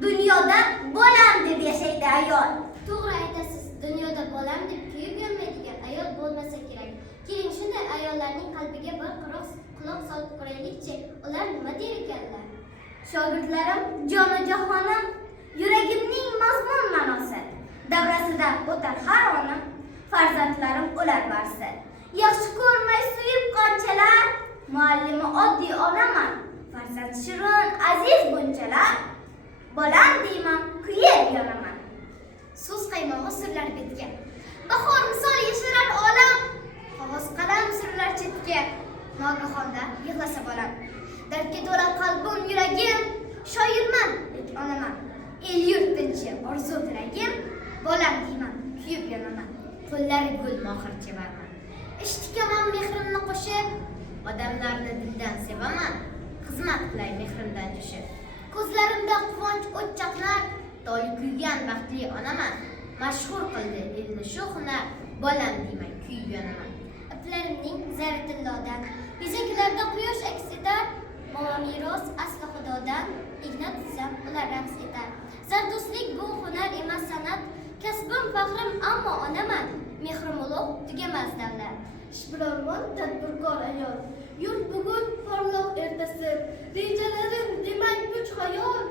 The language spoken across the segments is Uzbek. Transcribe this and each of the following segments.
Dunyoda bolam deb yashaydi ayol. To'g'ri aytasiz. Dunyoda bolam deb kuyib yonmaydigan ayol bo'lmasa kerak. Keling, shunday ayollarning qalbiga bir quloq solib ko'raylikchi. Ular nima der ekanlar? Shogirdlarim, jonajonim, yuragimning mazmun ma'nosi. Davrasida o'tar har onim, farzandlarim ular barsi. Yaxshi ko'rmay suyib qanchalar, muallimi oddiy onaman. Farzand shirin, aziz bunchalar, bolam deyman, kuyib yonaman. So'z qaymog'i sirlar betga. Bahor misol yashirar olam. Qog'oz qalam sirlar chetga. Nogahonda yig'lasa bolam. Dardga to'la qalbim, yuragim. Shoirman, lekin onaman. El yurt tinchi, orzu tilagim. Bolam deyman, kuyib yonaman. Qo'llari gul mohir chevarman. Ishtikaman mehrimni qo'shib. Odamlarni dildan sevaman. Xizmat qilay mehrimdan jo'shib. Ko'zlarimda quvonch o't chaqnar. Toli kuygan baxtli onaman. Mashhur qildi elni shu hunar. Bolam deyman, kuyib yonaman. Iplarimning zari tillodan, bezaklarda quyosh aks etar. Moma meros asli xudodan, igna tutsam ular raqs etar. Zardo'stlik bu hunar emas san'at, kasbim faxrim ammo onaman. Mehrim ulug' tugamas davlat. Ishbilarmon tadbirkor ayol. Yurt bugun porloq ertasi. Rejalarim demang kuch hayol.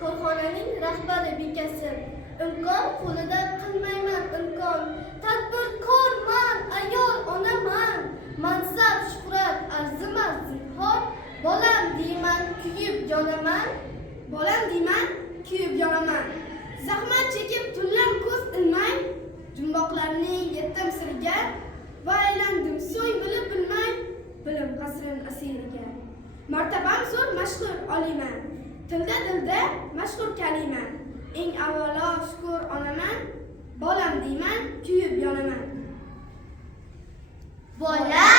Korxonaning rahbari bekasi. Imkon qo'lida qilmayman imkon. Tadbirkorman, ayol onaman. Mansab, shuhrat arzimas zinhor. Bolam deyman, kuyib yonaman. Bolam deyman, kuyib yonaman. Zahmat chekib tullam ko'z ilmay. Jumboqlarni yetdim sirga. Va aylandim so'ng bilib bilmay. Bilim qasrin asiriga. Martabam zo'r mashhur oliman. Tilda dilda mashhur kaliman. Eng avvalo shukr onaman. Bolam deyman, kuyib yonaman. Bolam